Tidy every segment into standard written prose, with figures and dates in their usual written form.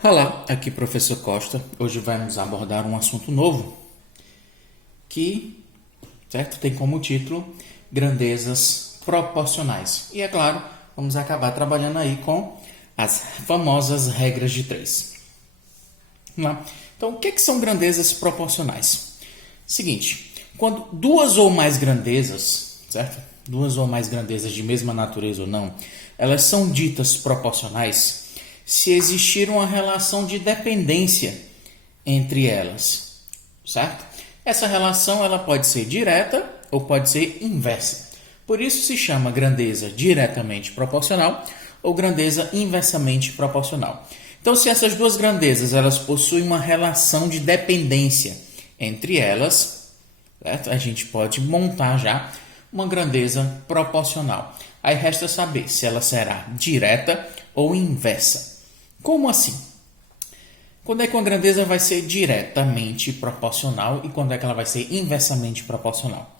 Olá, aqui professor Costa. Hoje vamos abordar um assunto novo que, certo, tem como título grandezas proporcionais. E é claro, vamos acabar trabalhando aí com as famosas regras de 3. Vamos lá. Então, o que são grandezas proporcionais? Seguinte, quando duas ou mais grandezas, certo? Duas ou mais grandezas de mesma natureza ou não, elas são ditas proporcionais se existir uma relação de dependência entre elas, certo? Essa relação ela pode ser direta ou pode ser inversa. Por isso se chama grandeza diretamente proporcional ou grandeza inversamente proporcional. Então, se essas duas grandezas elas possuem uma relação de dependência entre elas, certo? A gente pode montar já uma grandeza proporcional. Aí resta saber se ela será direta ou inversa. Como assim? Quando é que uma grandeza vai ser diretamente proporcional e quando é que ela vai ser inversamente proporcional?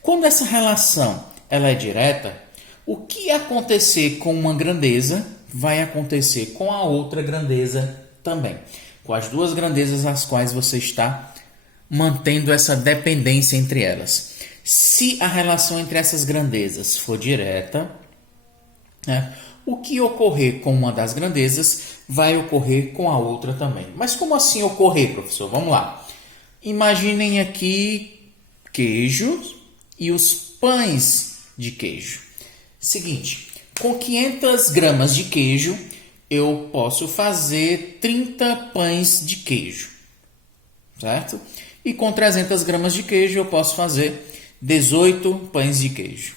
Quando essa relação ela é direta, o que acontecer com uma grandeza vai acontecer com a outra grandeza também. Com as duas grandezas as quais você está mantendo essa dependência entre elas. Se a relação entre essas grandezas for direta, né, o que ocorrer com uma das grandezas vai ocorrer com a outra também. Mas como assim ocorrer, professor? Vamos lá. Imaginem aqui queijo e os pães de queijo. Seguinte, com 500 gramas de queijo, eu posso fazer 30 pães de queijo, certo? E com 300 gramas de queijo, eu posso fazer 18 pães de queijo.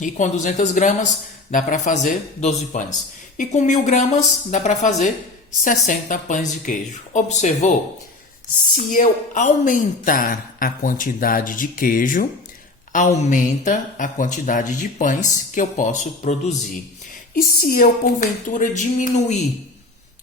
E com 200 gramas, dá para fazer 12 pães. E com 1000 gramas, dá para fazer 60 pães de queijo. Observou? Se eu aumentar a quantidade de queijo, aumenta a quantidade de pães que eu posso produzir. E se eu, porventura, diminuir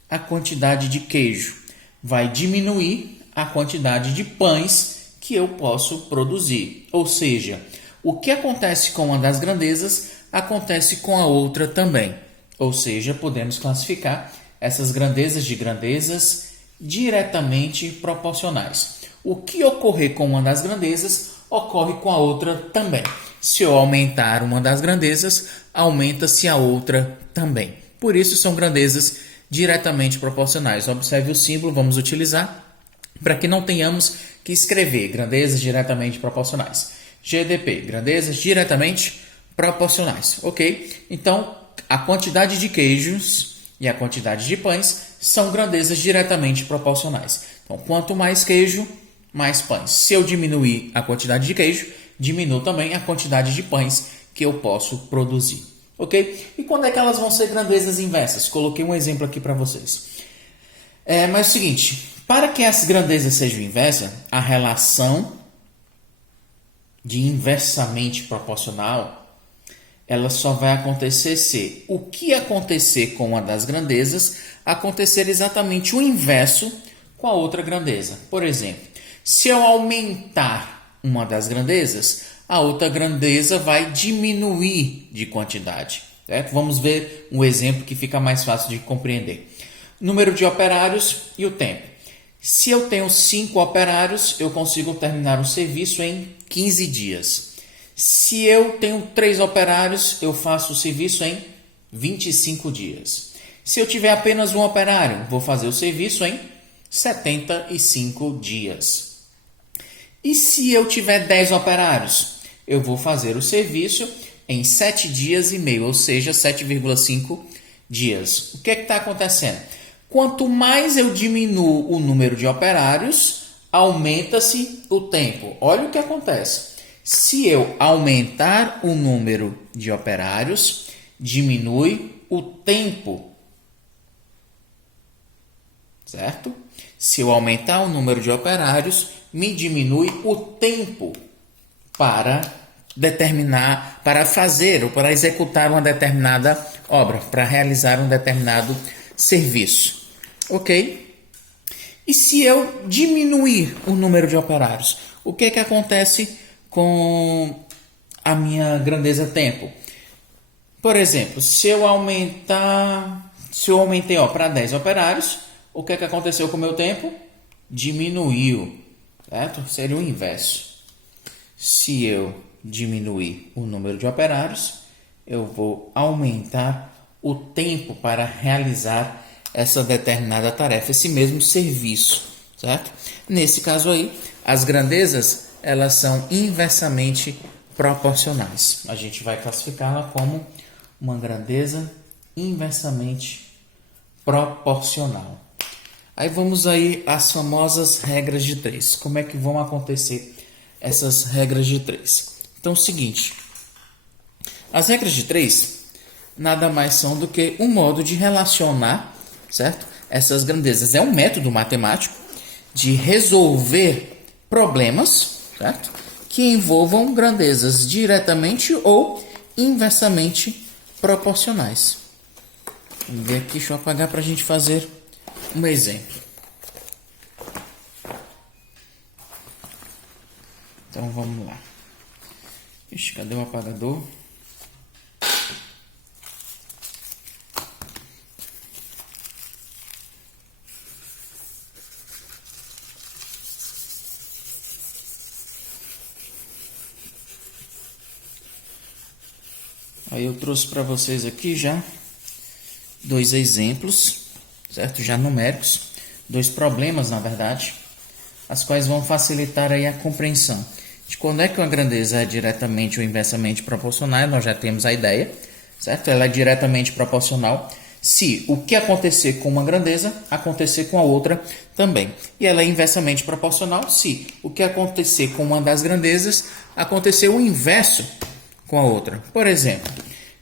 a quantidade de queijo, vai diminuir a quantidade de pães que eu posso produzir. Ou seja, o que acontece com uma das grandezas, acontece com a outra também. Ou seja, podemos classificar essas grandezas de grandezas diretamente proporcionais. O que ocorrer com uma das grandezas, ocorre com a outra também. Se eu aumentar uma das grandezas, aumenta-se a outra também. Por isso, são grandezas diretamente proporcionais. Observe o símbolo, vamos utilizar para que não tenhamos que escrever grandezas diretamente proporcionais. GDP, grandezas diretamente proporcionais, ok? Então, a quantidade de queijos e a quantidade de pães são grandezas diretamente proporcionais. Então, quanto mais queijo, mais pães. Se eu diminuir a quantidade de queijo, diminuo também a quantidade de pães que eu posso produzir, ok? E quando é que elas vão ser grandezas inversas? Coloquei um exemplo aqui para vocês. Mas é o seguinte, para que as grandezas sejam inversas, a relação de inversamente proporcional, ela só vai acontecer se o que acontecer com uma das grandezas acontecer exatamente o inverso com a outra grandeza. Por exemplo, se eu aumentar uma das grandezas, a outra grandeza vai diminuir de quantidade. Certo? Vamos ver um exemplo que fica mais fácil de compreender. Número de operários e o tempo. Se eu tenho 5 operários, eu consigo terminar o serviço em 15 dias. Se eu tenho 3 operários, eu faço o serviço em 25 dias. Se eu tiver apenas um operário, vou fazer o serviço em 75 dias. E se eu tiver 10 operários, eu vou fazer o serviço em 7 dias e meio, ou seja, 7,5 dias. O que está acontecendo? Quanto mais eu diminuo o número de operários, aumenta-se o tempo. Olha o que acontece. Se eu aumentar o número de operários, diminui o tempo. Certo? Se eu aumentar o número de operários, me diminui o tempo para determinar, para fazer ou para executar uma determinada obra, para realizar um determinado serviço. Ok? E se eu diminuir o número de operários, o que acontece com a minha grandeza tempo? Por exemplo, se eu aumentar Se eu aumentei para 10 operários, o que aconteceu com o meu tempo? Diminuiu, certo? Seria o inverso. Se eu diminuir o número de operários, eu vou aumentar o tempo para realizar essa determinada tarefa, esse mesmo serviço, certo? Nesse caso aí, as grandezas, elas são inversamente proporcionais. A gente vai classificá-la como uma grandeza inversamente proporcional. Aí vamos aí às famosas regras de 3. Como é que vão acontecer essas regras de 3? Então, é o seguinte, as regras de 3 nada mais são do que um modo de relacionar, certo? Essas grandezas. É um método matemático de resolver problemas, certo? Que envolvam grandezas diretamente ou inversamente proporcionais. Vamos ver aqui, deixa eu apagar para a gente fazer um exemplo. Então vamos lá. Ixi, cadê o apagador? Aí eu trouxe para vocês aqui já 2 exemplos, certo? Já numéricos, 2 problemas, na verdade, as quais vão facilitar aí a compreensão de quando é que uma grandeza é diretamente ou inversamente proporcional. Nós já temos a ideia, certo? Ela é diretamente proporcional se o que acontecer com uma grandeza acontecer com a outra também. E ela é inversamente proporcional se o que acontecer com uma das grandezas acontecer o inverso com a outra. Por exemplo,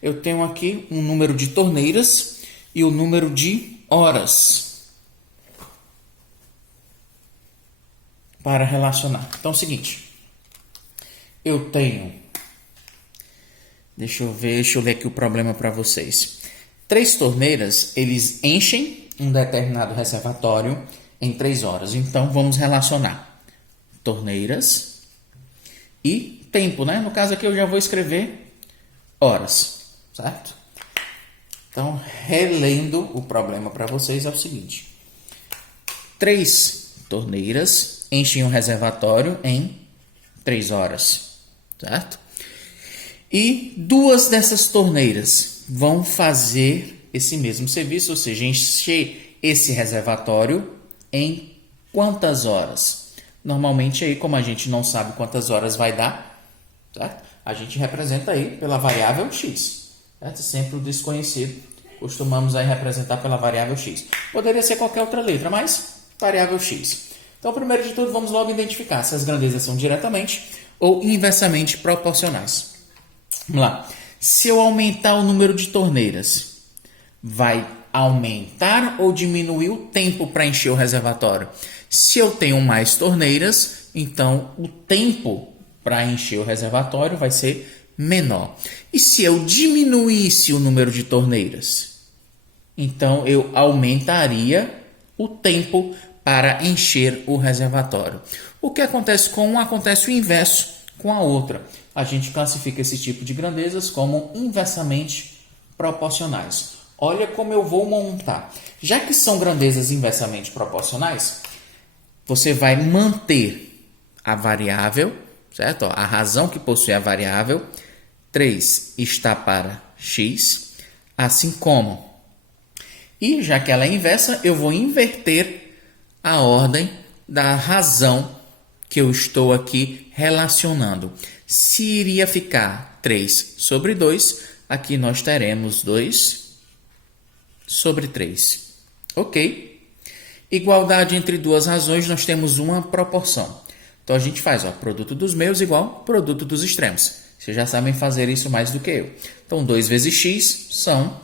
eu tenho aqui um número de torneiras e o número de horas para relacionar. Então é o seguinte, eu tenho, deixa eu ler aqui o problema para vocês. 3 torneiras, eles enchem um determinado reservatório em 3 horas. Então vamos relacionar torneiras e tempo, né? No caso aqui eu já vou escrever horas, certo? Então, relendo o problema para vocês é o seguinte. 3 torneiras enchem um reservatório em 3 horas, certo? E 2 dessas torneiras vão fazer esse mesmo serviço, ou seja, encher esse reservatório em quantas horas? Normalmente aí, como a gente não sabe quantas horas vai dar, certo? A gente representa aí pela variável x, certo? Sempre o desconhecido costumamos aí representar pela variável x. Poderia ser qualquer outra letra, mas variável x. Então, primeiro de tudo, vamos logo identificar se as grandezas são diretamente ou inversamente proporcionais. Vamos lá. Se eu aumentar o número de torneiras, vai aumentar ou diminuir o tempo para encher o reservatório? Se eu tenho mais torneiras, então o tempo para encher o reservatório vai ser menor. E se eu diminuísse o número de torneiras? Então eu aumentaria o tempo para encher o reservatório. O que acontece com uma acontece o inverso com a outra. A gente classifica esse tipo de grandezas como inversamente proporcionais. Olha como eu vou montar. Já que são grandezas inversamente proporcionais, você vai manter a variável, certo? A razão que possui a variável 3 está para x, assim como. E já que ela é inversa, eu vou inverter a ordem da razão que eu estou aqui relacionando. Se iria ficar 3 sobre 2, aqui nós teremos 2 sobre 3. Ok? Igualdade entre 2 razões, nós temos uma proporção. Então, a gente faz, produto dos meios igual produto dos extremos. Vocês já sabem fazer isso mais do que eu. Então, 2 vezes x são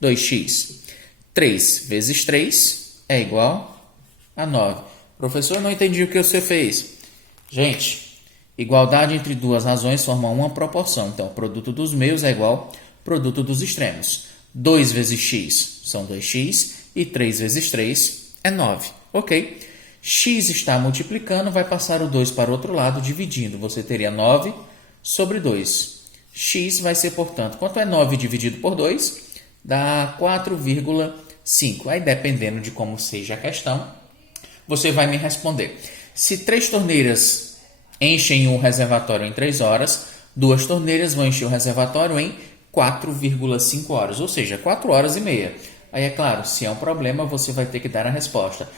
2x. 3 vezes 3 é igual a 9. Professor, eu não entendi o que você fez. Gente, igualdade entre 2 razões forma uma proporção. Então, produto dos meios é igual produto dos extremos. 2 vezes x são 2x e 3 vezes 3 é 9. Ok? X está multiplicando, vai passar o 2 para o outro lado, dividindo. Você teria 9 sobre 2. X vai ser, portanto, quanto é 9 dividido por 2? dá 4,5. Aí, dependendo de como seja a questão, você vai me responder. Se 3 torneiras enchem o reservatório em 3 horas, 2 torneiras vão encher o reservatório em 4,5 horas, ou seja, 4 horas e meia. Aí, é claro, se é um problema, você vai ter que dar a resposta.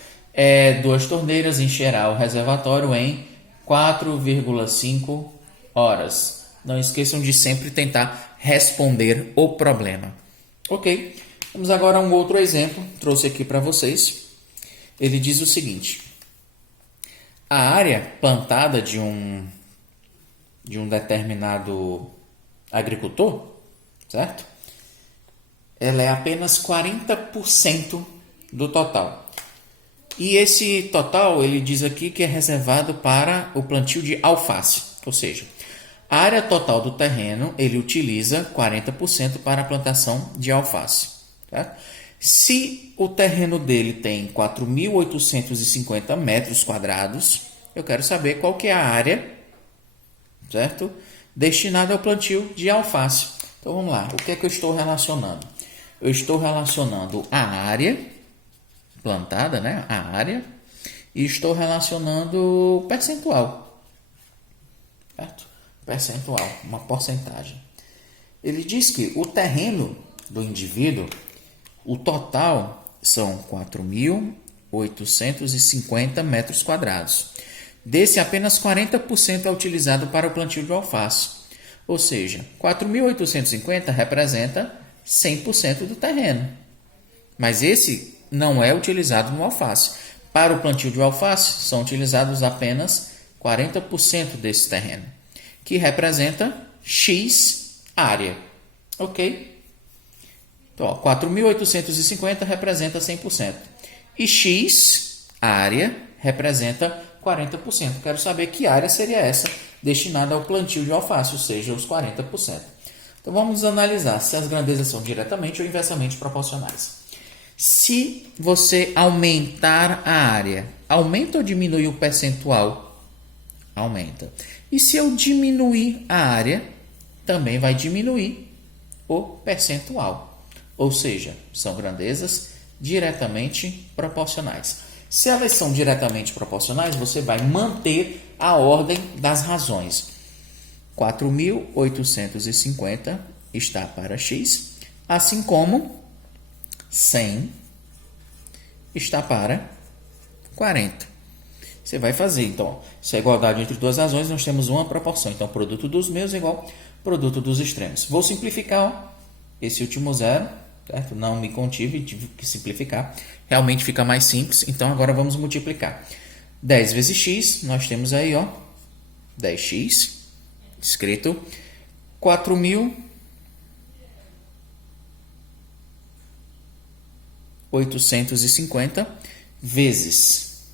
2 torneiras encherá o reservatório em 4,5 horas. Não esqueçam de sempre tentar responder o problema. Ok, vamos agora a um outro exemplo. Trouxe aqui para vocês. Ele diz o seguinte: a área plantada de um determinado agricultor, certo? Ela é apenas 40% do total. E esse total, ele diz aqui que é reservado para o plantio de alface, ou seja, a área total do terreno, ele utiliza 40% para a plantação de alface. Certo? Se o terreno dele tem 4.850 metros quadrados, eu quero saber qual que é a área, certo? Destinada ao plantio de alface. Então vamos lá, o que é que eu estou relacionando? Eu estou relacionando a área plantada, né? A área, e estou relacionando o percentual, certo? Percentual, uma porcentagem. Ele diz que o terreno do indivíduo, o total são 4.850 metros quadrados. Desse, apenas 40% é utilizado para o plantio de alface. Ou seja, 4.850 representa 100% do terreno. Mas esse não é utilizado no alface. Para o plantio de alface, são utilizados apenas 40% desse terreno, que representa X área. Ok? Então, 4.850 representa 100%. E X área representa 40%. Quero saber que área seria essa destinada ao plantio de alface, ou seja, os 40%. Então, vamos analisar se as grandezas são diretamente ou inversamente proporcionais. Se você aumentar a área, aumenta ou diminui o percentual? Aumenta. E se eu diminuir a área, também vai diminuir o percentual. Ou seja, são grandezas diretamente proporcionais. Se elas são diretamente proporcionais, você vai manter a ordem das razões. 4.850 está para X, assim como 100 está para 40. Você vai fazer, então, se a igualdade entre duas razões, nós temos uma proporção. Então, produto dos meios é igual produto dos extremos. Vou simplificar esse último zero, certo? Não me contive, tive que simplificar. Realmente fica mais simples. Então, agora vamos multiplicar. 10 vezes x, nós temos aí, 10x, escrito 4.850 vezes,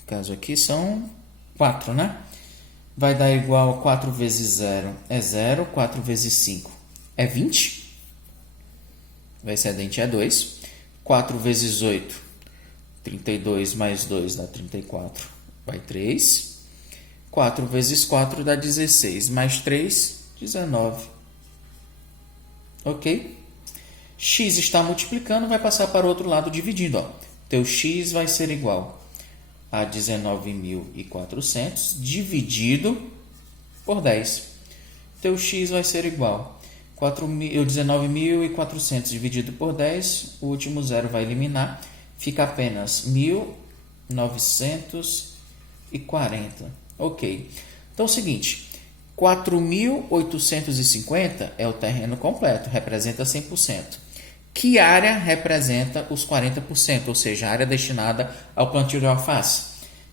no caso aqui são 4, né? Vai dar igual a 4 vezes 0 é 0, 4 vezes 5 é 20, o excedente é 2, 4 vezes 8, 32 mais 2 dá 34, vai 3, 4 vezes 4 dá 16, mais 3, 19, ok? X está multiplicando, vai passar para o outro lado dividindo, Teu x vai ser igual a 19.400 dividido por 10. Teu x vai ser igual a 19.400 dividido por 10. O último zero vai eliminar. Fica apenas 1.940. Ok. Então é o seguinte. 4.850 é o terreno completo. Representa 100%. Que área representa os 40%, ou seja, a área destinada ao plantio de alface?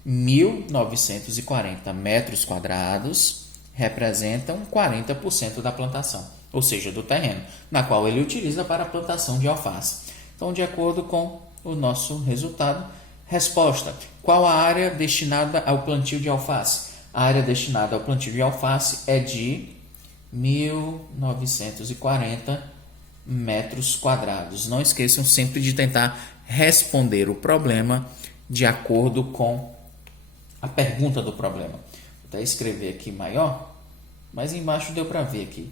1.940 metros quadrados representam 40% da plantação, ou seja, do terreno, na qual ele utiliza para a plantação de alface. Então, de acordo com o nosso resultado, resposta: qual a área destinada ao plantio de alface? A área destinada ao plantio de alface é de 1.940 metros quadrados. Não esqueçam sempre de tentar responder o problema de acordo com a pergunta do problema. Vou até escrever aqui maior, mas embaixo deu para ver aqui.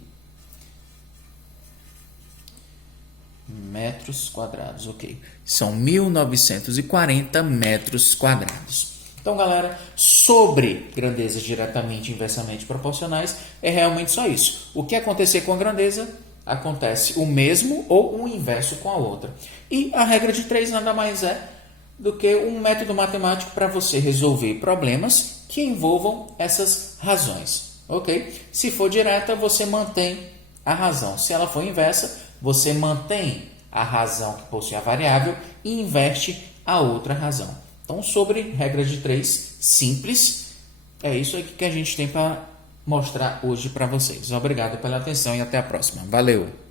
metros quadrados, ok. São 1940 metros quadrados. Então, galera, sobre grandezas diretamente e inversamente proporcionais, é realmente só isso. O que acontecer com a grandeza, acontece o mesmo ou o inverso com a outra. E a regra de 3 nada mais é do que um método matemático para você resolver problemas que envolvam essas razões, ok? Se for direta, você mantém a razão. Se ela for inversa, você mantém a razão que possui a variável e inverte a outra razão. Então, sobre regra de 3, simples, é isso aí que a gente tem para mostrar hoje para vocês. Obrigado pela atenção e até a próxima. Valeu!